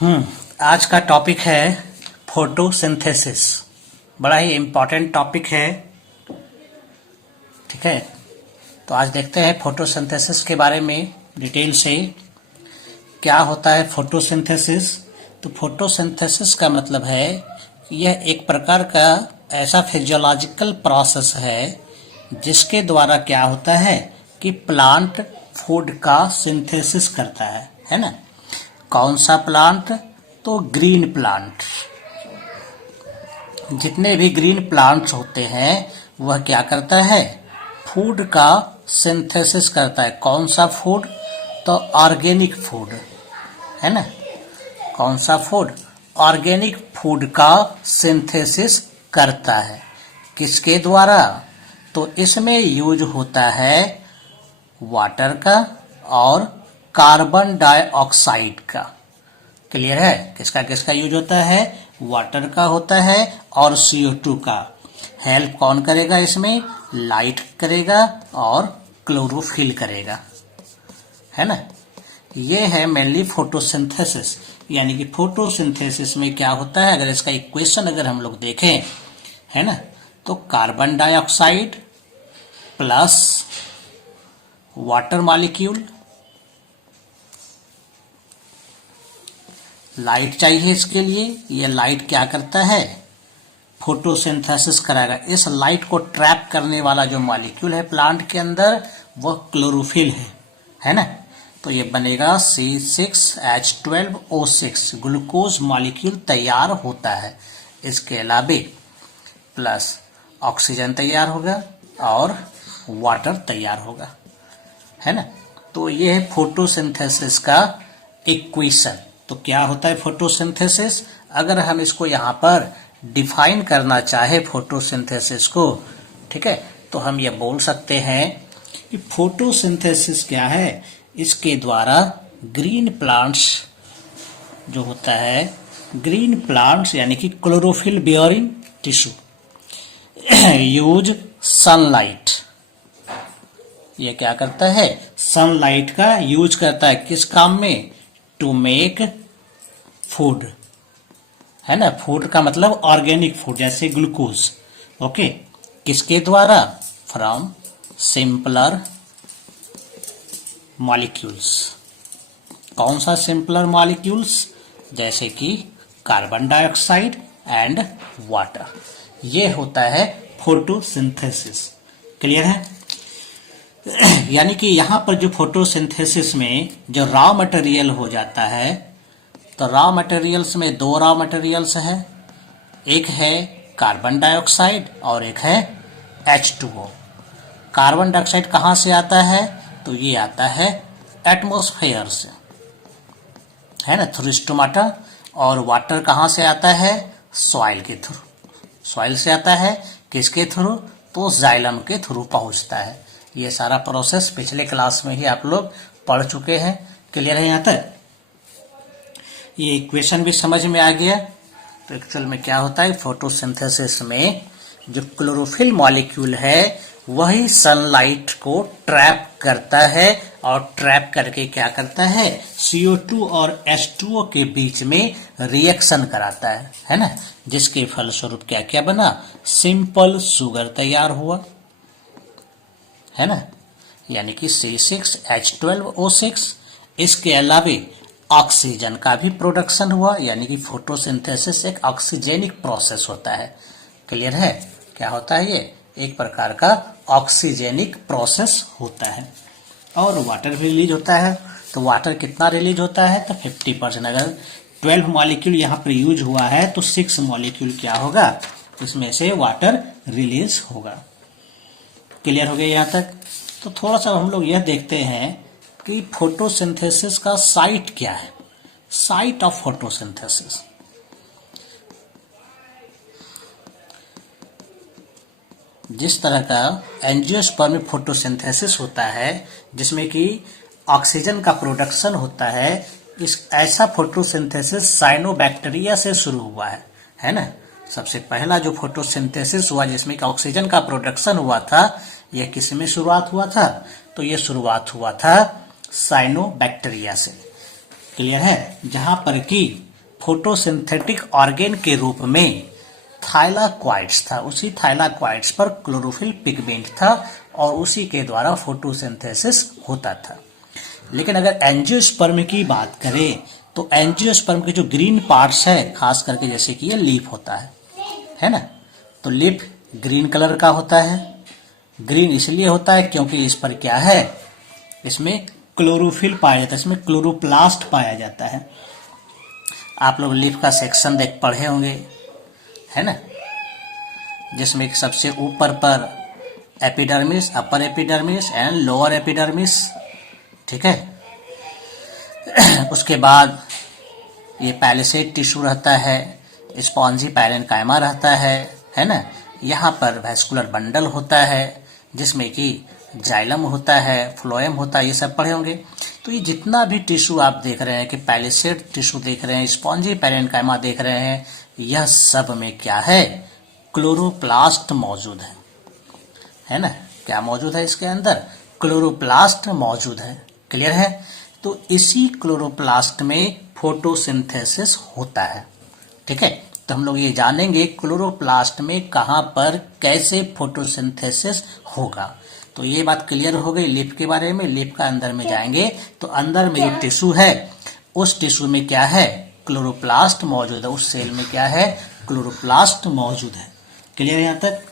आज का टॉपिक है फोटोसिंथेसिस। बड़ा ही इम्पोर्टेंट टॉपिक है। ठीक है, तो आज देखते हैं फोटोसिंथेसिस के बारे में डिटेल से। क्या होता है फोटोसिंथेसिस? तो फोटोसिंथेसिस का मतलब है कि यह एक प्रकार का ऐसा फिजियोलॉजिकल प्रोसेस है जिसके द्वारा क्या होता है कि प्लांट फूड का सिंथेसिस करता है ना। कौन सा प्लांट? तो ग्रीन प्लांट। जितने भी ग्रीन प्लांट्स होते हैं वह क्या करता है? फूड का सिंथेसिस करता है। कौन सा फूड? तो ऑर्गेनिक फूड, है ना। कौन सा फूड? ऑर्गेनिक फूड का सिंथेसिस करता है। किसके द्वारा? तो इसमें यूज होता है वाटर का और कार्बन डाइऑक्साइड का। क्लियर है? किसका किसका यूज होता है? वाटर का होता है और CO2 का। हेल्प कौन करेगा इसमें? लाइट करेगा और क्लोरोफिल करेगा, है ना। ये है मेनली फोटोसिंथेसिस। यानी कि फोटोसिंथेसिस में क्या होता है, अगर इसका इक्वेशन अगर हम लोग देखें, है ना, तो carbon dioxide plus water molecule, light चाहिए इसके लिए। ये लाइट क्या करता है? फोटोसिंथेसिस कराएगा। इस लाइट को ट्रैप करने वाला जो मॉलिक्यूल है प्लांट के अंदर वह क्लोरोफिल है ना। तो ये बनेगा C6H12O6 ग्लूकोज मॉलिक्यूल तैयार होता है। इसके अलावे प्लस ऑक्सीजन तैयार होगा और वाटर तैयार होगा, है ना। तो ये है फोटोसिंथेसिस का इक्वेशन। तो क्या होता है फोटोसिंथेसिस? अगर हम इसको यहाँ पर डिफाइन करना चाहे फोटोसिंथेसिस को, ठीक है, तो हम ये बोल सकते हैं कि फोटोसिंथेसिस क्या है? इसके द्वारा ग्रीन प्लांट्स जो होता है, ग्रीन प्लांट्स यानी कि chlorophyll bearing tissue use sunlight. ये क्या करता है? सनलाइट का यूज करता है। किस काम में? टू मेक फूड, है ना। फूड का मतलब ऑर्गेनिक फूड, जैसे ग्लूकोज। ओके, किसके द्वारा? From simpler molecules. कौन सा सिंपलर मॉलिक्यूल्स? जैसे कि कार्बन डाइऑक्साइड एंड वाटर। ये होता है फोटोसिंथेसिस। क्लियर है? यानी कि यहां पर जो फोटोसिंथेसिस में जो रॉ मटेरियल हो जाता है, तो रॉ मटेरियल्स में दो रॉ मटेरियल्स है। एक है कार्बन डाइऑक्साइड और एक है H2O। कार्बन डाइऑक्साइड कहां से आता है? तो ये आता है एटमॉस्फेयर से, है ना, थ्रू स्टोमाटा। और वाटर कहां से आता है? सॉइल के थ्रू। सॉइल से आता है। किसके थ्रू? तो जाइलम के थ्रू पहुंचता है। ये सारा प्रोसेस पिछले क्लास में ही आप लोग पढ़ चुके हैं। क्लियर है यहां तक? ये इक्वेशन भी समझ में आ गया। तो एक्चुअल में क्या होता है फोटोसिंथेसिस में, जो क्लोरोफिल मॉलिक्यूल है वही सनलाइट को ट्रैप करता है और ट्रैप करके क्या करता है? CO2 और H2O के बीच में रिएक्शन कराता है ना। जिसके फलस्वरूप क्या क्या बना? सिंपल शुगर तैयार हुआ, है ना, यानी कि C6H12O6। इसके अलावे ऑक्सीजन का भी प्रोडक्शन हुआ, यानी कि फोटोसिंथेसिस एक ऑक्सीजेनिक प्रोसेस होता है। क्लियर है? क्या होता है ये? एक प्रकार का ऑक्सीजेनिक प्रोसेस होता है। और वाटर भी रिलीज होता है। तो वाटर कितना रिलीज होता है? तो 50%। अगर 12 मॉलिक्यूल यहाँ पर यूज हुआ है तो 6 मॉलिक्यूल क्या होगा? इसमें से वाटर रिलीज होगा। क्लियर हो गया यहाँ तक? तो थोड़ा सा हम लोग यह देखते हैं कि फोटोसिंथेसिस का साइट क्या है। साइट ऑफ फोटोसिंथेसिस, जिस तरह का एंजियोस्पर्म में फोटोसिंथेसिस होता है जिसमें कि ऑक्सीजन का प्रोडक्शन होता है, इस ऐसा फोटोसिंथेसिस साइनोबैक्टीरिया से शुरू हुआ है ना। सबसे पहला जो फोटोसिंथेसिस हुआ जिसमें कि ऑक्सीजन का प्रोडक्शन हुआ था, यह किस में शुरुआत हुआ था? तो यह शुरुआत हुआ था साइनोबैक्टीरिया से। क्लियर है? जहां पर कि फोटोसिंथेटिक ऑर्गेन के रूप में थाइलाक्वाइड्स था। उसी थाइलाक्वाइड्स पर क्लोरोफिल पिगमेंट था और उसी के द्वारा फोटोसिंथेसिस होता था। लेकिन अगर एंजियोस्पर्म की बात करें तो एंजियोस्पर्म के जो ग्रीन पार्ट्स है, खास करके जैसे कि ये लीफ होता है ना, तो लीफ ग्रीन कलर का होता है। ग्रीन इसलिए होता है क्योंकि इस पर क्या है, इसमें क्लोरोफिल पाया जाता है, इसमें क्लोरोप्लास्ट पाया जाता है। आप लोग लीफ का सेक्शन देख पढ़े होंगे, है ना, जिसमें सबसे ऊपर पर epidermis, upper epidermis and lower epidermis, ठीक है। उसके बाद ये पैलिसेड टिश्यू रहता है, स्पॉन्जी पैरेन्काइमा रहता है ना। यहाँ पर वैस्कुलर बंडल होता है जिसमें कि जाइलम होता है, फ्लोएम होता है, ये सब पढ़े होंगे। तो ये जितना भी टिश्यू आप देख रहे हैं कि पैलिसेड टिश्यू देख रहे हैं, स्पॉन्जी पैरेन्काइमा देख रहे हैं, यह सब में क्या है, क्लोरोप्लास्ट मौजूद है ना। क्या मौजूद है इसके अंदर, क्लोरोप्लास्ट मौजूद है। क्लियर है। तो इसी क्लोरोप्लास्ट में फोटोसिंथेसिस होता है, ठीक है। तो हम लोग ये जानेंगे क्लोरोप्लास्ट में कहां पर कैसे फोटोसिंथेसिस होगा। तो ये बात क्लियर हो गई लीफ के बारे में। लीफ का अंदर में जाएंगे तो अंदर में जो टिश्यू है उस टिश्यू में क्या है, क्लोरोप्लास्ट मौजूद है। उस सेल में क्या है, क्लोरोप्लास्ट मौजूद है। क्लियर है यहां तक।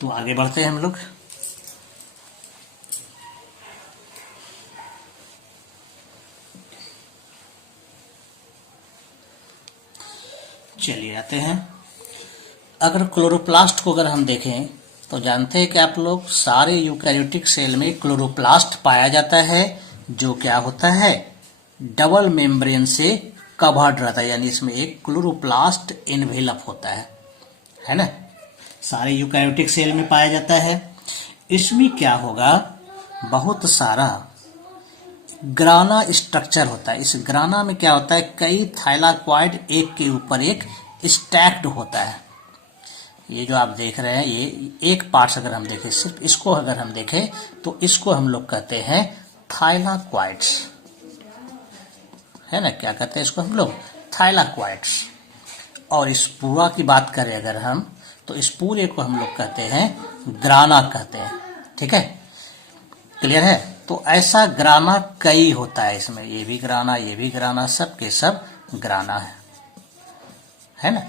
तो आगे बढ़ते हैं हम लोग। चलिए आते हैं। अगर क्लोरोप्लास्ट को अगर हम देखें तो जानते हैं कि आप लोग सारे यूकैरियोटिक सेल में क्लोरोप्लास्ट पाया जाता है, जो क्या होता है, डबल मेम्ब्रेन से कवर्ड रहता है, यानी इसमें एक क्लोरोप्लास्ट एनवेलप होता है ना। सारे यूकैरियोटिक सेल में पाया जाता है। इसमें क्या होगा, बहुत सारा ग्राना स्ट्रक्चर होता है। इस ग्राना में क्या होता है, कई थाइलाक्वाइड एक के ऊपर एक स्टैक्ड होता है। ये जो आप देख रहे हैं, ये एक पार्ट्स अगर हम देखें, सिर्फ इसको अगर हम देखें तो इसको हम लोग कहते हैं थाइलाक्वाइड्स, है ना। क्या कहते हैं इसको हम लोग, थाइलाक्वाइड्स। और इस पूरा की बात करें अगर हम, तो इस पूरे को हम लोग कहते हैं ग्राना कहते हैं, ठीक है। क्लियर है। तो ऐसा ग्राना कई होता है इसमें, ये भी ग्राना, ये भी ग्राना, सब के सब ग्राना है ना।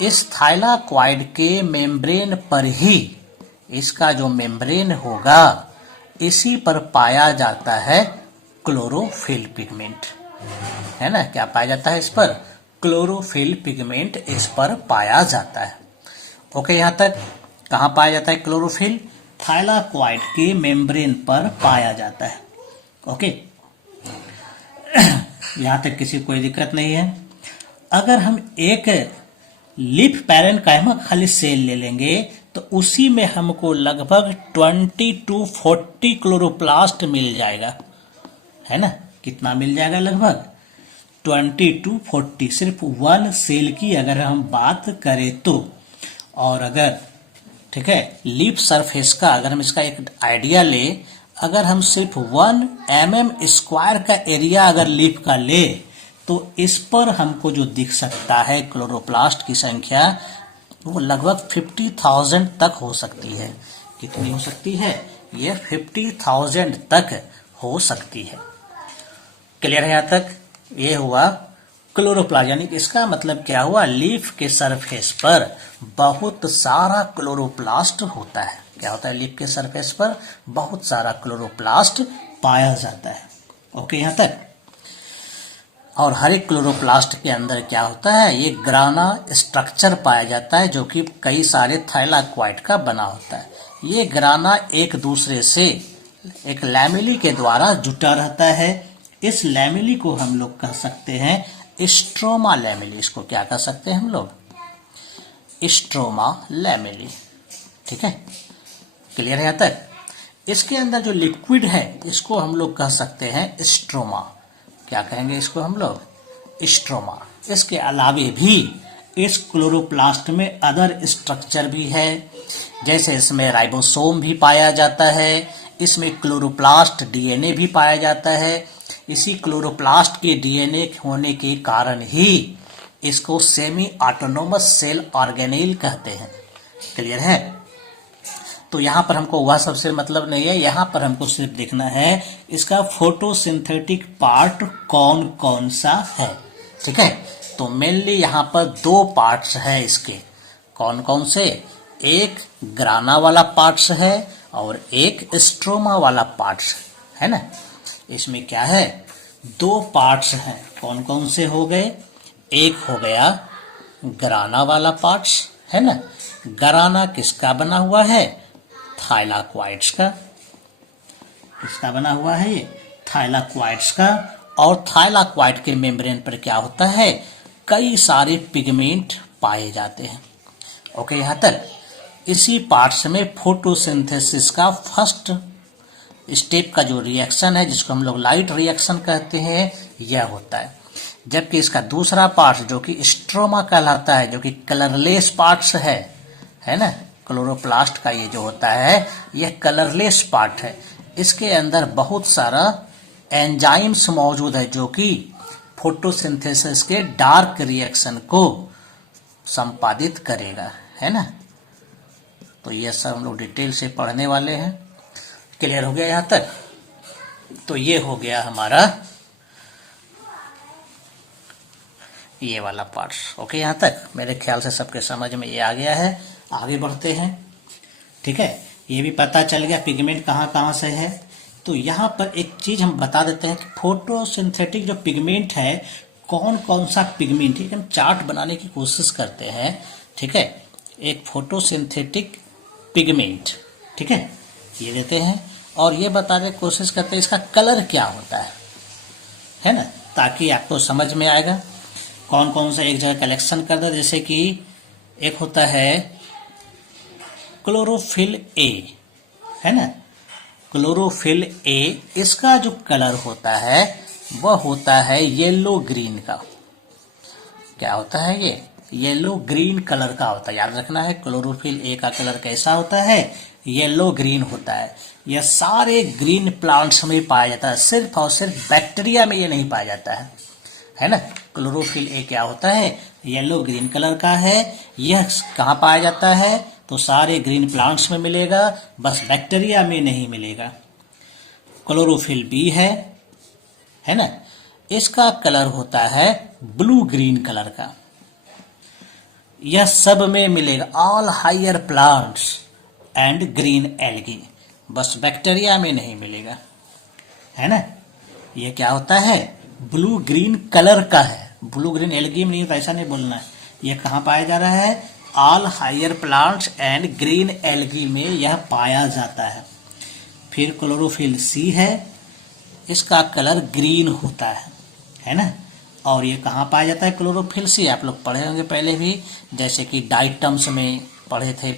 इस थाइलाक्वाइड के मेम्ब्रेन पर ही, इसका जो मेम्ब्रेन होगा इसी पर पाया जाता है क्लोरोफिल पिगमेंट, है ना। क्या पाया जाता है इस पर, क्लोरोफिल पिगमेंट इस पर पाया जाता है। ओके, यहां तक कहां पाया जाता है क्लोरोफिल, थाइलाक्वाइड के मेम्ब्रेन पर पाया जाता है। ओके, यहां तक किसी को कोई दिक्कत नहीं है। अगर हम एक लीफ पैरेन्काइमा खाली सेल ले लेंगे तो उसी में हमको लगभग 20 to 40 क्लोरोप्लास्ट मिल जाएगा, है ना। कितना मिल जाएगा, लगभग 20 to 40, सिर्फ वन सेल की अगर हम बात करें तो। और अगर, ठीक है, लीफ सरफेस का अगर हम इसका एक आइडिया ले, अगर हम सिर्फ 1 mm² का एरिया अगर लीफ का ले तो इस पर हमको जो दिख सकता है क्लोरोप्लास्ट की संख्या, वो लगभग 50,000 तक हो सकती है। कितनी हो सकती है, ये 50,000 तक हो सकती है। क्लियर है यहां तक। ये हुआ क्लोरोप्लास्ट, यानी इसका मतलब क्या हुआ, लीफ के सरफेस पर बहुत सारा क्लोरोप्लास्ट होता है। क्या होता है, लीफ के सरफेस पर बहुत सारा क्लोरोप्लास्ट पाया जाता है। ओके, यहां तक। और हर एक क्लोरोप्लास्ट के अंदर क्या होता है, ये ग्राना स्ट्रक्चर पाया जाता है जो कि कई सारे थाइलाक्वाइड का बना होता है। ये ग्राना एक दूसरे से एक लैमेली के द्वारा जुटा रहता है। इस लैमेली को हम लोग कह सकते हैं स्ट्रोमा लैमेली। इसको क्या कह सकते हैं हम लोग, स्ट्रोमा लैमेली, ठीक है। क्लियर है यहां तक। इसके अंदर जो लिक्विड है इसको हम लोग कह सकते हैं स्ट्रोमा। क्या कहेंगे इसको हम लोग, स्ट्रोमा। इसके अलावे भी इस क्लोरोप्लास्ट में अदर स्ट्रक्चर भी है, जैसे इसमें राइबोसोम भी पाया जाता है, इसमें क्लोरोप्लास्ट डीएनए भी पाया जाता है, इसी क्लोरोप्लास्ट के डीएनए होने के कारण ही इसको सेमी ऑटोनोमस सेल ऑर्गेनेल कहते हैं। क्लियर है? तो यहां पर हमको वह सबसे मतलब नहीं है, यहां पर हमको सिर्फ देखना है इसका फोटोसिंथेटिक पार्ट कौन कौन सा है। ठीक है, तो मेनली यहां पर दो पार्ट्स है इसके। कौन कौन से? एक ग्राना वाला पार्ट्स है और एक स्ट्रोमा वाला पार्ट्स है ना। इसमें क्या है, दो पार्ट्स हैं। कौन कौन से हो गए? एक हो गया ग्राना वाला पार्ट्स है ना। ग्राना किसका बना हुआ है? थाइलाक्वाइड्स का। किसका बना हुआ है ये? थाइलाक्वाइड्स का। और थाइलाक्वाइड के मेम्ब्रेन पर क्या होता है? कई सारे पिगमेंट पाए जाते हैं। ओके, यहां तक। इसी पार्ट्स में फोटोसिंथेसिस का फर्स्ट स्टेप का जो रिएक्शन है, जिसको हम लोग लाइट रिएक्शन कहते हैं, यह होता है। जबकि इसका दूसरा पार्ट जो कि स्ट्रोमा कहलाता है, जो कि कलरलेस पार्ट्स है ना। क्लोरोप्लास्ट का ये जो होता है, यह कलरलेस पार्ट है। इसके अंदर बहुत सारा एंजाइम्स मौजूद है जो कि फोटोसिंथेसिस के डार्क रिएक्शन को संपादित करेगा, है ना। तो ये सब हम लोग डिटेल से पढ़ने वाले हैं। क्लियर हो गया यहां तक? तो ये हो गया हमारा ये वाला पार्ट। ओके, यहां तक मेरे ख्याल से सबके समझ में ये आ गया है। आगे बढ़ते हैं। ठीक है, ये भी पता चल गया पिगमेंट कहां कहां से है। तो यहां पर एक चीज हम बता देते हैं कि फोटोसिंथेटिक जो पिगमेंट है, कौन कौन सा पिगमेंट, ठीक है, हम चार्ट बनाने की कोशिश करते हैं। ठीक है, एक फोटोसिंथेटिक पिगमेंट, ठीक है, ये देते हैं और ये बताने की कोशिश करते हैं इसका कलर क्या होता है ना, ताकि आपको समझ में आएगा। कौन कौन सा एक जगह कलेक्शन कर दे। जैसे कि एक होता है क्लोरोफिल ए, है ना। क्लोरोफिल ए, इसका जो कलर होता है वह होता है येलो ग्रीन का। क्या होता है ये? येलो ग्रीन कलर का होता है। याद रखना है, क्लोरोफिल ए का कलर कैसा होता है? येलो ग्रीन होता है। यह सारे ग्रीन प्लांट्स में पाया जाता है, सिर्फ और सिर्फ बैक्टीरिया में ये नहीं पाया जाता है ना। क्लोरोफिल ए क्या होता है? येलो ग्रीन कलर का है। यह कहाँ पाया जाता है? तो सारे ग्रीन प्लांट्स में मिलेगा, बस बैक्टीरिया में नहीं मिलेगा। क्लोरोफिल बी है ना, इसका कलर होता है ब्लू ग्रीन कलर का। यह सब में मिलेगा, all higher plants and green algae, बस बैक्टीरिया में नहीं मिलेगा, है ना। यह क्या होता है? ब्लू ग्रीन कलर का है। ब्लू ग्रीन एल्गी में नहीं होता, ऐसा नहीं बोलना है। यह कहाँ पाया जा रहा है? All higher plants and green algae में यह पाया जाता है। फिर क्लोरोफिल सी है, इसका कलर ग्रीन होता है ना। और ये कहाँ पाया जाता है? क्लोरोफिल सी आप लोग पढ़े होंगे पहले भी, जैसे कि डाइटम्स में पढ़े थे,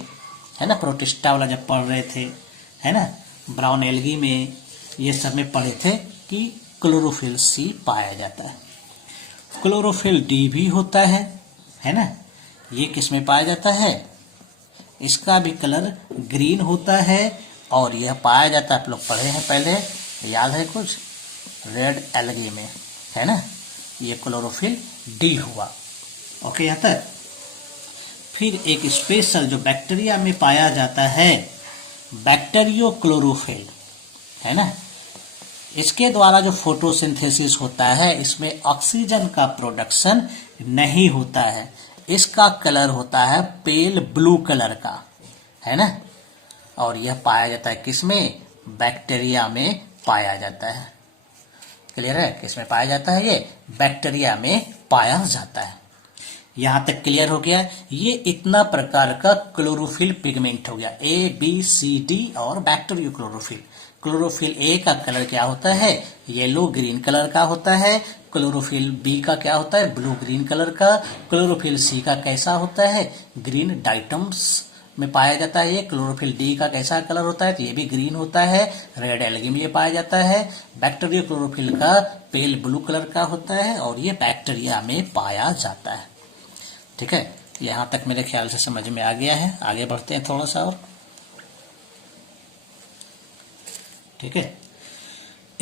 है ना, प्रोटिस्टा वाला जब पढ़ रहे थे, है ना, ब्राउन एल्गी में, ये सब में पढ़े थे कि क्लोरोफिल सी पाया जाता है। क्लोरोफिल डी भी होता है ना। ये किस में पाया जाता है? इसका भी कलर ग्रीन होता है और यह पाया जाता है, आप लोग पढ़े हैं पहले, याद है कुछ, रेड एल्गी में, है ना। ये क्लोरोफिल डी हुआ। ओके, यहाँ तक। फिर एक स्पेशल जो बैक्टीरिया में पाया जाता है, बैक्टीरियो क्लोरोफिल, है ना। इसके द्वारा जो फोटोसिंथेसिस होता है, इसमें ऑक्सीजन का प्रोडक्शन नहीं होता है। इसका कलर होता है पेल ब्लू कलर का, है ना। और यह पाया जाता है किसमें? बैक्टीरिया में पाया जाता है। क्लियर है? किसमें पाया जाता है? ये बैक्टीरिया में पाया जाता है। यहां तक क्लियर हो गया? ये इतना प्रकार का क्लोरोफिल पिगमेंट हो गया, ए बी सी डी और बैक्टीरियो क्लोरोफिल। क्लोरोफिल ए का कलर क्या होता है? येलो ग्रीन कलर का होता है। क्लोरोफिल बी का क्या होता है? ब्लू ग्रीन कलर का। क्लोरोफिल सी का कैसा होता है? ग्रीन डाइटम्स में पाया जाता है। ये क्लोरोफिल डी का कैसा कलर होता है? तो ये भी ग्रीन होता है, रेड एल्गी में ये पाया जाता है। बैक्टीरिया क्लोरोफिल का पेल ब्लू कलर का होता है और ये बैक्टीरिया में पाया जाता है। ठीक है, यहां तक मेरे ख्याल से समझ में आ गया है। आगे बढ़ते हैं थोड़ा सा और। ठीक है,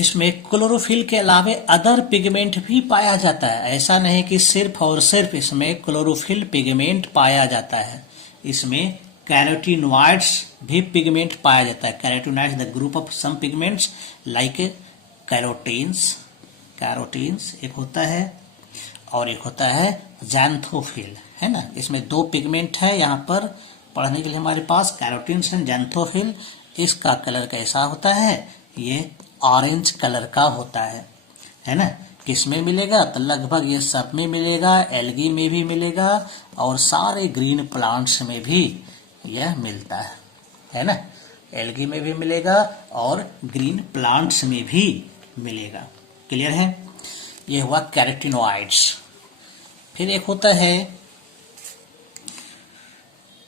इसमें क्लोरोफिल के अलावे अदर पिगमेंट भी पाया जाता है। ऐसा नहीं कि सिर्फ और सिर्फ इसमें क्लोरोफिल पिगमेंट पाया जाता है, इसमें कैरोटीनॉइड्स भी पिगमेंट पाया जाता है। Carotenoids the group of some pigments like carotenes, carotenes एक होता है और एक होता है जैंथोफिल, है ना। इसमें दो पिगमेंट है यहाँ पर पढ़ने के लिए हमारे पास, कैरोटीन्स एंड जैंथोफिल। इसका कलर कैसा होता है, ये ऑरेंज कलर का होता है ना। किसमें मिलेगा, तो लगभग ये सब में मिलेगा, एल्गी में भी मिलेगा और सारे ग्रीन प्लांट्स में भी यह मिलता है ना। एल्गी में भी मिलेगा और ग्रीन प्लांट्स में भी मिलेगा। क्लियर है, ये हुआ कैरोटीनॉइड्स। फिर एक होता है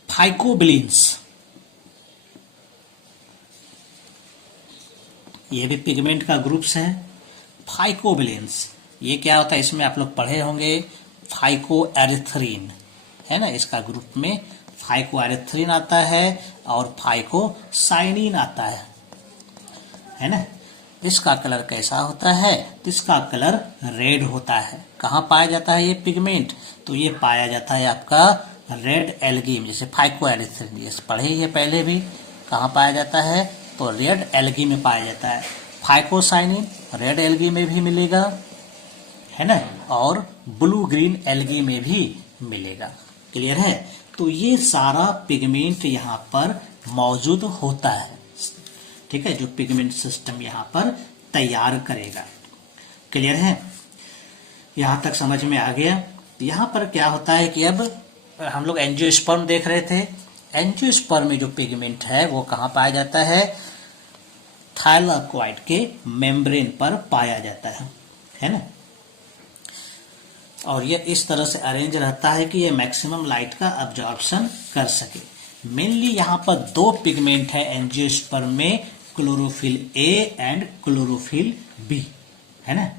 फाइकोबिलिन्स, ये भी पिगमेंट का ग्रुप्स है। फाइकोबिलिन्स ये क्या होता है, इसमें आप लोग पढ़े होंगे फाइकोएरिथ्रिन, है ना। इसका ग्रुप में फाइकोएरिथ्रिन आता है और फाइकोसाइनिन आता है ना। इसका कलर कैसा होता है, इसका कलर रेड होता है। कहाँ पाया जाता है ये पिगमेंट, तो ये पाया जाता है आपका रेड एल्गी में, जैसे फाइकोएरिथ्रिन ये पढ़े ही है पहले भी। कहाँ पाया जाता है, तो रेड एल्गी में पाया जाता है। फाइकोसाइनिन रेड एल्गी में भी मिलेगा, है ना, और ब्लू ग्रीन एल्गी में भी मिलेगा। क्लियर है, तो ये सारा पिगमेंट यहाँ पर मौजूद होता है, ठीक है, जो पिगमेंट सिस्टम यहाँ पर तैयार करेगा। क्लियर है, यहाँ तक समझ में आ गया। यहाँ पर क्या होता है कि अब हम लोग एंजियोस्पर्म देख रहे थे। एंजियोस्पर्म में जो पिगमेंट है वो कहाँ पाया जाता है, थाइलाकोइड के मेम्ब्रेन पर पाया जाता है ना। और ये इस तरह से अरेंज रहता है कि ये मैक्सिमम लाइट का अब्जॉर्प्शन कर सके। मेनली यहाँ पर दो पिगमेंट है एंजियोस्पर्म में, chlorophyll a and chlorophyll b, है ना।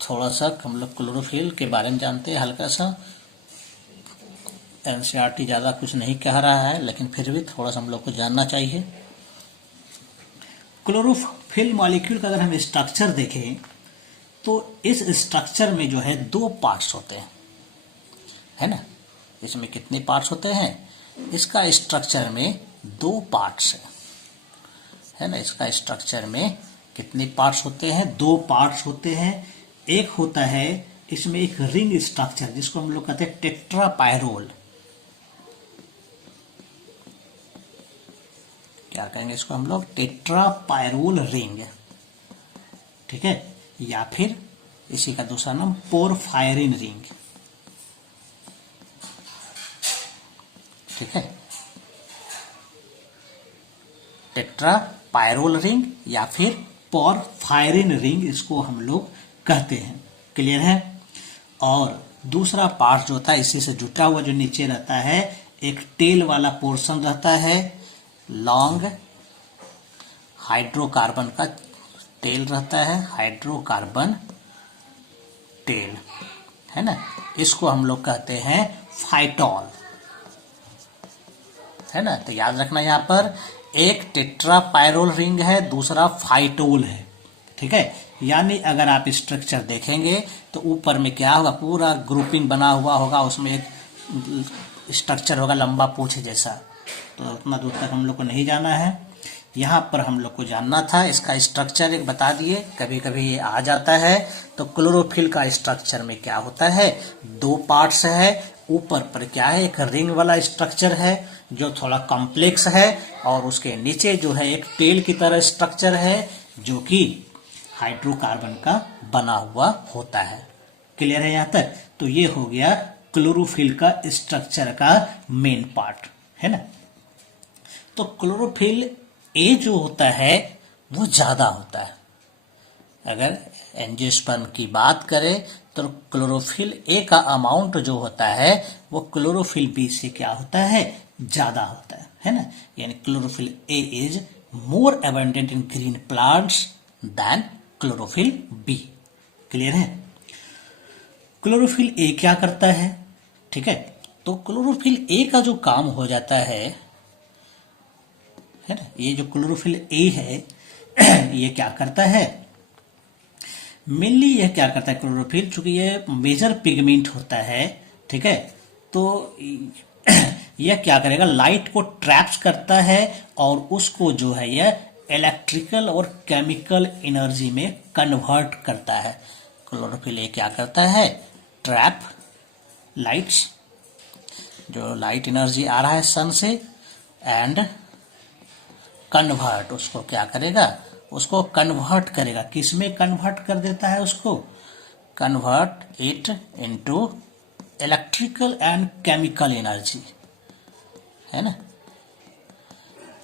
थोड़ा सा हम लोग क्लोरोफिल के बारे में जानते हैं हल्का सा। एनसीईआरटी ज्यादा कुछ नहीं कह रहा है, लेकिन फिर भी थोड़ा सा हम लोग को जानना चाहिए। क्लोरोफिल मॉलिक्यूल का अगर हम स्ट्रक्चर देखें तो इस स्ट्रक्चर में जो है दो पार्ट्स होते हैं, है ना। इसमें कितने पार्ट्स होते हैं, इसका स्ट्रक्चर में दो पार्ट्स है ना। इसका स्ट्रक्चर में कितने पार्ट्स होते हैं, दो पार्ट्स होते हैं। एक होता है इसमें एक रिंग स्ट्रक्चर जिसको हम लोग कहते हैं टेट्रापायरोल। क्या कहेंगे इसको हम लोग, टेट्रापायरोल रिंग, ठीक है, या फिर इसी का दूसरा नाम पोरफायरिन रिंग, ठीक है। टेट्रापायरोल रिंग या फिर पोरफायरिन रिंग इसको हम लोग कहते हैं। क्लियर है। और दूसरा पार्ट जो होता है इसी से जुटा हुआ जो नीचे रहता है, एक टेल वाला पोर्शन रहता है, लॉन्ग हाइड्रोकार्बन का टेल रहता है, हाइड्रोकार्बन टेल, है ना। इसको हम लोग कहते हैं फाइटोल, है ना। तो याद रखना यहाँ पर एक टेट्रापायरोल रिंग है, दूसरा फाइटोल है, ठीक है। यानी अगर आप स्ट्रक्चर देखेंगे तो ऊपर में क्या होगा, पूरा ग्रुपिंग बना हुआ होगा, उसमें एक स्ट्रक्चर होगा लंबा पूछ जैसा। तो उतना दूर तक हम लोग को नहीं जाना है, यहाँ पर हम लोग को जानना था इसका स्ट्रक्चर एक बता दिए। कभी कभी ये आ जाता है। तो क्लोरोफिल का स्ट्रक्चर में क्या होता है, दो पार्ट्स है। ऊपर पर क्या है, एक रिंग वाला स्ट्रक्चर है जो थोड़ा कॉम्प्लेक्स है, और उसके नीचे जो है एक टेल की तरह स्ट्रक्चर है जो कि हाइड्रोकार्बन का बना हुआ होता है। क्लियर है यहाँ तक। तो ये हो गया क्लोरोफिल का स्ट्रक्चर का मेन पार्ट, है ना। तो क्लोरोफिल ए जो होता है वो ज्यादा होता है। अगर एंजियोस्पर्म की बात करें तो क्लोरोफिल ए का अमाउंट जो होता है वो क्लोरोफिल बी से क्या होता है, ज्यादा होता है ना। यानी chlorophyll a is more abundant in green plants than chlorophyll b. Clear है। क्लोरोफिल ए क्या करता है, ठीक है। तो क्लोरोफिल ए का जो काम हो जाता है है ना। ये जो क्लोरोफिल ए है ये क्या करता है, मेनली यह क्या करता है क्लोरोफिल, चूंकि ये मेजर पिगमेंट होता है, ठीक है, तो यह क्या करेगा, लाइट को ट्रैप्स करता है और उसको जो है यह इलेक्ट्रिकल और केमिकल एनर्जी में कन्वर्ट करता है। क्लोरोफिल ये क्या करता है, ट्रैप लाइट्स, जो लाइट एनर्जी आ रहा है सन से, एंड कन्वर्ट, उसको क्या करेगा, उसको कन्वर्ट करेगा, किसमें कन्वर्ट कर देता है, उसको convert it into electrical and chemical energy, है ना,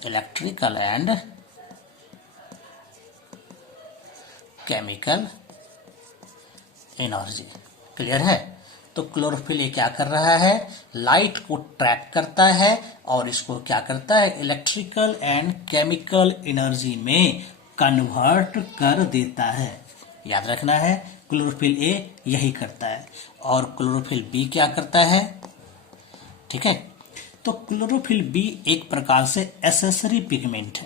electrical and chemical energy. Clear है। तो क्लोरोफिल ये क्या कर रहा है, लाइट को ट्रैप करता है और इसको क्या करता है, इलेक्ट्रिकल एंड केमिकल एनर्जी में कन्वर्ट कर देता है। याद रखना है, क्लोरोफिल ए यही करता है। और क्लोरोफिल बी क्या करता है, ठीक है। तो क्लोरोफिल बी एक प्रकार से एसेसरी पिगमेंट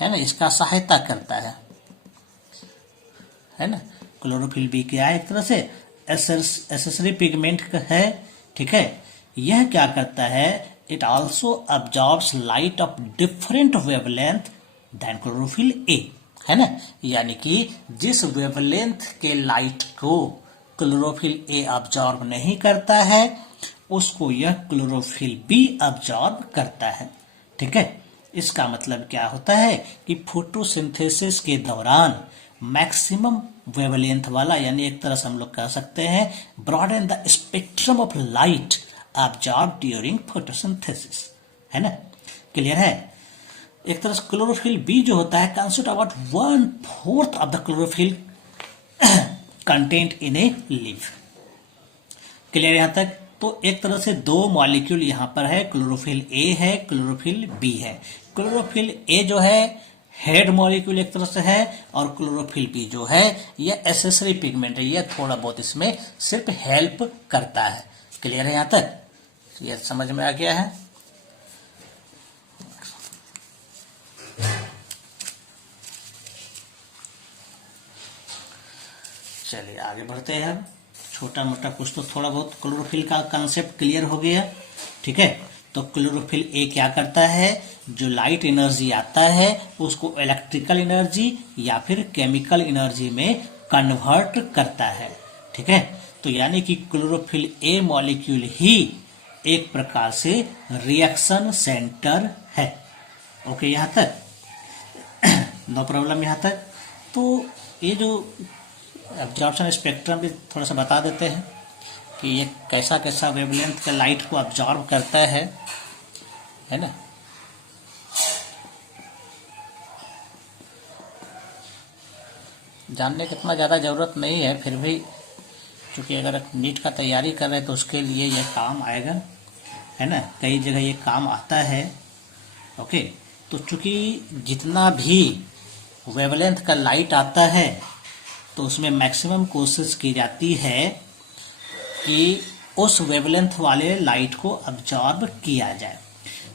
है ना, इसका सहायता करता है ना। क्लोरोफिल बी क्या है, एक तरह से एसेसरी पिगमेंट है, ठीक है। यह क्या करता है, it also absorbs light of different wavelength than chlorophyll a, है ना। यानी कि जिस वेवलेंथ के लाइट को क्लोरोफिल ए अब्जॉर्ब नहीं करता है उसको यह क्लोरोफिल बी अब्जॉर्ब करता है, ठीक है। इसका मतलब क्या होता है कि फोटोसिंथेसिस के दौरान मैक्सिमम वेवलेंथ वाला, यानी एक तरह से हम लोग कह सकते हैं broaden the spectrum of light absorb during photosynthesis, है ना। क्लियर है। एक तरह से क्लोरोफिल बी जो होता है consist about 1/4 of the chlorophyll content in a leaf. Clear यहां तक। तो एक तरह से दो मॉलिक्यूल यहां पर है, क्लोरोफिल ए है, क्लोरोफिल बी है। क्लोरोफिल ए जो है हेड मॉलिक्यूल एक तरह से है, और क्लोरोफिल बी जो है यह एसेसरी पिगमेंट है, यह थोड़ा बहुत इसमें सिर्फ हेल्प करता है। क्लियर है यहां तक, यह समझ में आ गया है। चलिए आगे बढ़ते हैं। हम छोटा मोटा कुछ तो थोड़ा बहुत क्लोरोफिल का कंसेप्ट क्लियर हो गया, ठीक है। तो क्लोरोफिल ए क्या करता है, जो लाइट एनर्जी आता है उसको इलेक्ट्रिकल एनर्जी या फिर केमिकल एनर्जी में कन्वर्ट करता है, ठीक है। तो यानी कि क्लोरोफिल ए मॉलिक्यूल ही एक प्रकार से रिएक्शन सेंटर है। ओके यहां तक नो प्रॉब्लम यहां तक। तो ये जो एब्जॉर्प्शन स्पेक्ट्रम भी थोड़ा सा बता देते हैं कि ये कैसा कैसा वेवलेंथ का लाइट को अब्जॉर्ब करता है ना। जानने की इतना ज़्यादा ज़रूरत नहीं है, फिर भी क्योंकि अगर नीट का तैयारी कर रहे हैं तो उसके लिए यह काम आएगा, है ना। कई जगह ये काम आता है। ओके, तो चूंकि जितना भी वेवलेंथ का लाइट आता है तो उसमें मैक्सिमम कोशिश की जाती है कि उस वेवलेंथ वाले लाइट को अब्जॉर्ब किया जाए।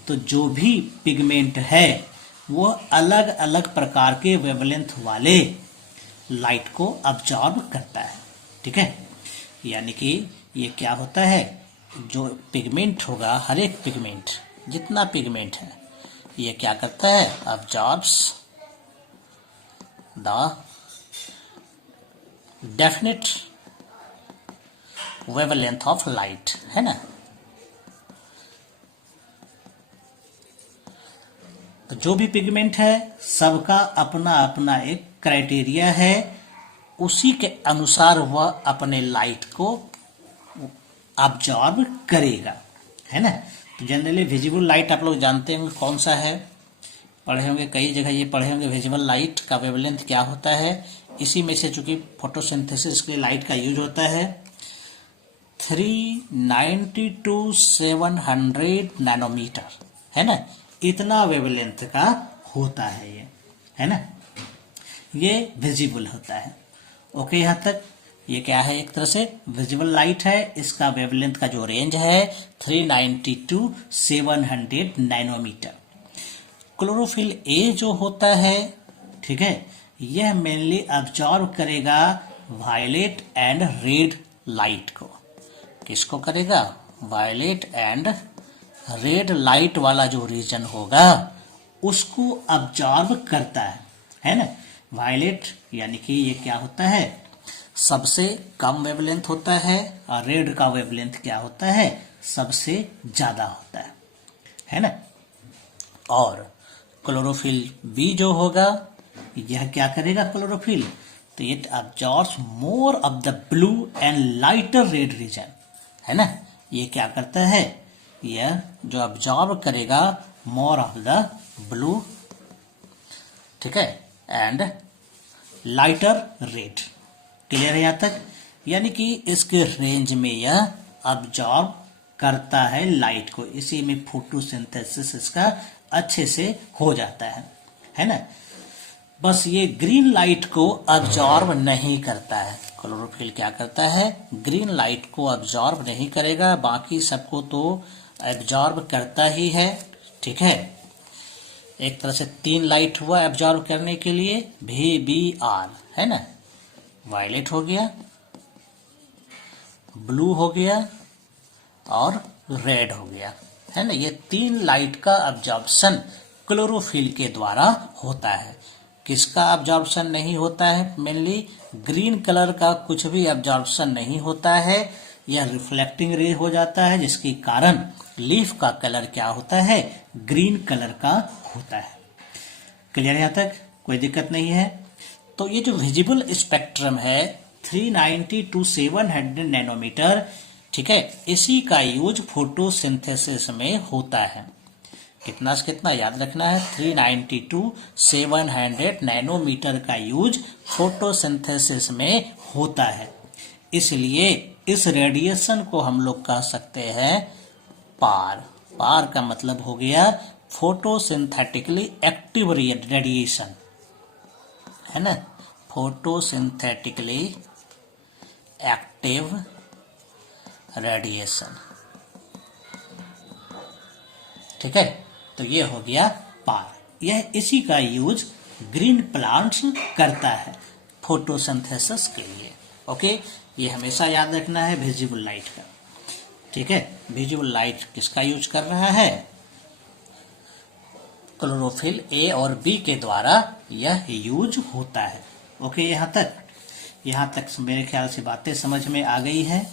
तो जो भी पिगमेंट है वो अलग अलग प्रकार के वेवलेंथ वाले लाइट को अब्जॉर्ब करता है, ठीक है। यानी कि ये क्या होता है, जो पिगमेंट होगा, हर एक पिगमेंट जितना पिगमेंट है ये क्या करता है, absorbs the definite wavelength of light, है ना। तो जो भी पिगमेंट है सबका अपना अपना एक क्राइटेरिया है, उसी के अनुसार वह अपने लाइट को अब्जॉर्ब करेगा, है ना। तो जनरली विजिबल लाइट आप लोग जानते होंगे कौन सा है, पढ़े होंगे, कई जगह ये पढ़े होंगे विजिबल लाइट का वेवलेंथ क्या होता है। इसी में से चूंकि फोटोसिंथेसिस के लिए लाइट का यूज होता है 390 to 700 नैनोमीटर, है ना। इतना वेवलेंथ का होता है ये, है ना, ये विजिबल होता है। ओके यहां तक ये क्या है, एक तरह से विजिबल लाइट है। इसका वेवलेंथ का जो रेंज है 390 to 700 नैनोमीटर। क्लोरोफिल ए जो होता है, ठीक है, यह मेनली अब्जॉर्ब करेगा वायलेट एंड रेड लाइट को। किसको करेगा? वायलेट एंड रेड लाइट वाला जो रीजन होगा उसको अब्जॉर्ब करता है ना। वायलेट यानी कि ये क्या होता है, सबसे कम वेवलेंथ होता है, और रेड का वेवलेंथ क्या होता है, सबसे ज्यादा होता है ना। और क्लोरोफिल बी जो होगा, यह क्या करेगा क्लोरोफिल, तो it absorbs more of the blue and lighter red region, है ना। ये क्या करता है, यह जो अब्जॉर्ब करेगा मोर ऑफ द ब्लू, ठीक है, एंड लाइटर रेड। क्लियर है यहां तक? यानी कि इसके रेंज में यह अब्जॉर्ब करता है लाइट को, इसी में फोटोसिंथेसिस इसका अच्छे से हो जाता है ना। बस ये ग्रीन लाइट को अब्जॉर्ब नहीं करता है। क्लोरोफिल क्या करता है, ग्रीन लाइट को अब्जॉर्ब नहीं करेगा, बाकी सबको तो अब्जॉर्ब करता ही है, ठीक है। एक तरह से 3 लाइट हुआ एब्जॉर्ब करने के लिए, VBR, है ना। वायलेट हो गया, ब्लू हो गया और रेड हो गया, है ना। ये 3 लाइट का अब्जॉर्प्शन क्लोरोफिल के द्वारा होता है। किसका अब्जॉर्प्शन नहीं होता है? मेनली ग्रीन कलर का कुछ भी अब्जॉर्प्शन नहीं होता है, यह रिफ्लेक्टिंग रे हो जाता है, जिसके कारण लीफ का कलर क्या होता है, ग्रीन कलर का होता है। क्लियर यहां तक? कोई दिक्कत नहीं है। तो ये जो विजिबल स्पेक्ट्रम है 390 टू 700 नैनोमीटर, ठीक है, इसी का यूज फोटोसिंथेसिस में होता है। कितना से कितना याद रखना है, 390 टू 700 नैनोमीटर का यूज फोटोसिंथेसिस में होता है। इसलिए इस रेडिएशन को हम लोग कह सकते हैं पार। पार का मतलब हो गया फोटोसिंथेटिकली एक्टिव रेडिएशन, है ना। फोटोसिंथेटिकली एक्टिव रेडिएशन, ठीक है। तो ये हो गया पार। यह इसी का यूज ग्रीन प्लांट्स करता है फोटोसिंथेसिस के लिए। ओके, ये हमेशा याद रखना है विजिबल लाइट का, ठीक है। विजिबल लाइट किसका यूज कर रहा है? क्लोरोफिल ए और बी के द्वारा यह यूज होता है। ओके, यहाँ तक मेरे ख्याल से बातें समझ में आ गई है,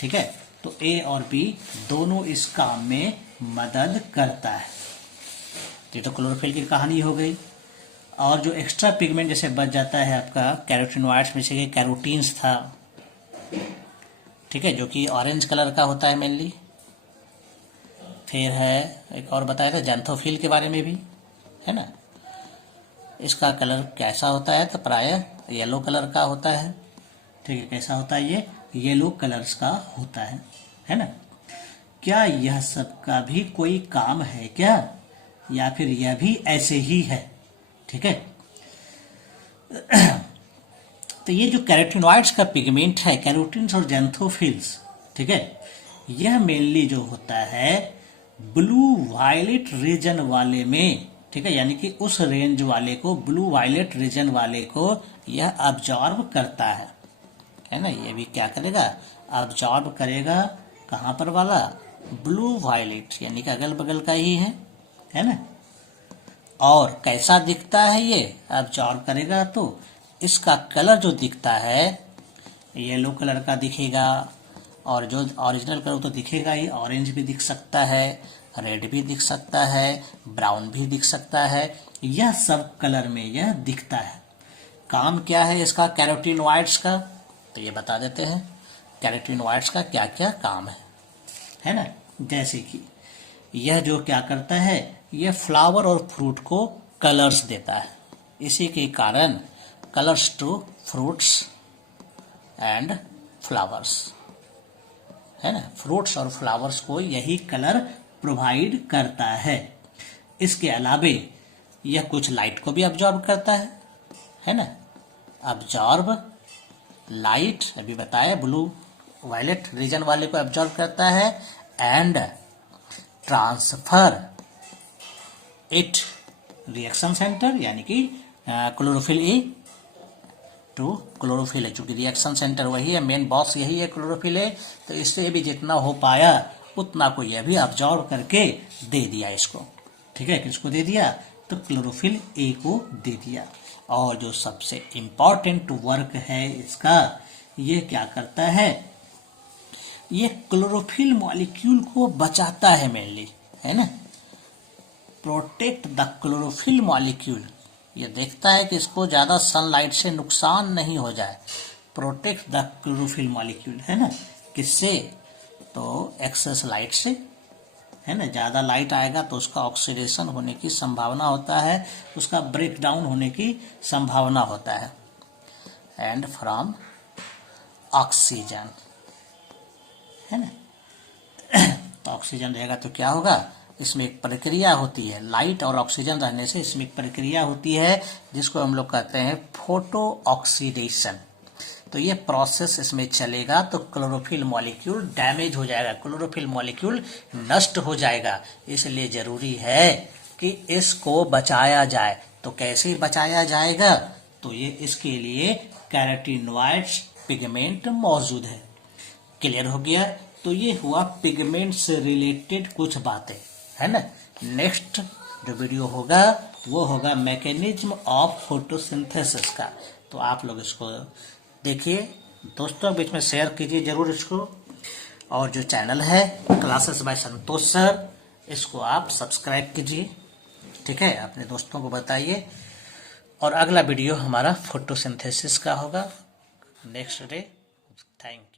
ठीक है। तो ए और बी दोनों इस काम में मदद करता है। ये तो क्लोरोफिल की कहानी हो गई। और जो एक्स्ट्रा पिगमेंट जैसे बच जाता है आपका कैरोटीनॉइड्स में से, कैरोटीन्स था, ठीक है, जो कि ऑरेंज कलर का होता है मेनली। फिर है एक और बताया था जैंथोफिल के बारे में भी, है ना। इसका कलर कैसा होता है, तो प्रायः येलो कलर का होता है, ठीक है। कैसा होता है ये? येलो कलर्स का होता है ना। क्या यह सब का भी कोई काम है क्या, या फिर यह भी ऐसे ही है, ठीक है। तो ये जो कैरोटीनॉइड्स का पिगमेंट है, कैरोटीन्स और जैंथोफिल्स, ठीक है, यह मेनली जो होता है ब्लू वायलेट रीजन वाले में, ठीक है, यानी कि उस रेंज वाले को, ब्लू वायलेट रीजन वाले को यह अब्जॉर्ब करता है ना। ये भी क्या करेगा, अब्जॉर्ब करेगा। कहां पर वाला? ब्लू वायलेट, यानी कि अगल बगल का ही है ना। और कैसा दिखता है ये, अब्जॉर्ब करेगा तो इसका कलर जो दिखता है येलो कलर का दिखेगा, और जो ओरिजिनल कलर तो दिखेगा ही, ऑरेंज भी दिख सकता है, रेड भी दिख सकता है, ब्राउन भी दिख सकता है, यह सब कलर में यह दिखता है। काम क्या है इसका कैरोटीनॉइड्स का, तो ये बता देते हैं कैरोटीनॉइड्स का क्या क्या काम है ना। जैसे कि यह जो क्या करता है, यह फ्लावर और फ्रूट को कलर्स देता है, इसी के कारण colours to fruits and flowers, है ना। फ्रूट्स और फ्लावर्स को यही कलर प्रोवाइड करता है। इसके अलावे यह कुछ लाइट को भी अब्जॉर्ब करता है ना। अब्जॉर्ब लाइट, अभी बताया ब्लू वायलेट रीजन वाले को अब्जॉर्ब करता है, and transfer it reaction centre यानी कि क्लोरोफिल ए टू क्लोरोफिल है, चूंकि रिएक्शन सेंटर वही है, मेन बॉस यही है क्लोरोफिल ए, तो इससे भी जितना हो पाया उतना को यह भी ऑब्जॉर्व करके दे दिया इसको। ठीक है, किसको दे दिया? तो क्लोरोफिल ए को दे दिया। और जो सबसे इंपॉर्टेंट वर्क है इसका, ये क्या करता है? ये क्लोरोफिल मॉलिक्यूल को बचाता है मेनली, है ना, प्रोटेक्ट द क्लोरोफिल मॉलिक्यूल। ये देखता है कि इसको ज़्यादा सनलाइट से नुकसान नहीं हो जाए। प्रोटेक्ट द क्लोरोफिल मॉलिक्यूल, है ना, किससे? तो एक्सेस लाइट से, है ना, ज़्यादा लाइट आएगा तो उसका ऑक्सीडेशन होने की संभावना होता है, उसका ब्रेक डाउन होने की संभावना होता है। एंड फ्रॉम ऑक्सीजन, है ना, तो ऑक्सीजन रहेगा तो क्या होगा? इसमें एक प्रक्रिया होती है, लाइट और ऑक्सीजन रहने से इसमें एक प्रक्रिया होती है जिसको हम लोग कहते हैं फोटो ऑक्सीडेशन। तो ये प्रोसेस इसमें चलेगा तो क्लोरोफिल मॉलिक्यूल डैमेज हो जाएगा, क्लोरोफिल मॉलिक्यूल नष्ट हो जाएगा। इसलिए जरूरी है कि इसको बचाया जाए। तो कैसे बचाया जाएगा? तो ये इसके लिए कैरोटीनॉइड्स पिगमेंट मौजूद है। क्लियर हो गया? तो ये हुआ पिगमेंट से रिलेटेड कुछ बातें, है ना। नेक्स्ट जो वीडियो होगा वो होगा मैकेनिज्म ऑफ फोटोसिंथेसिस का। तो आप लोग इसको देखिए, दोस्तों बीच में शेयर कीजिए जरूर इसको। और जो चैनल है क्लासेस बाय संतोष सर, इसको आप सब्सक्राइब कीजिए। ठीक है, अपने दोस्तों को बताइए। और अगला वीडियो हमारा फोटोसिंथेसिस का होगा नेक्स्ट डे। Thank you.